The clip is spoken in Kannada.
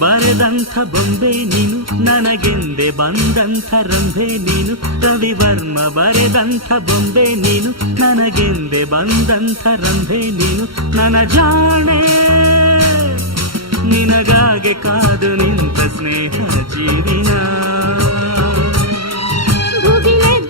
ಬರೆದಂಥ ಬೊಂಬೆ ನೀನು ನನಗೆಂದೆ ಬಂದಂಥ ರಂಭೆ ನೀನು ರವಿವರ್ಮ ಬರೆದಂಥ ಬೊಂಬೆ ನೀನು ನನಗೆಂದೆ ಬಂದಂಥ ರಂಭೆ ನೀನು ನನ್ನ ಜಾಣೆ ನಿನಗಾಗೆ ಕಾದು ನಿಂತ ಸ್ನೇಹ ಜೀವಿನ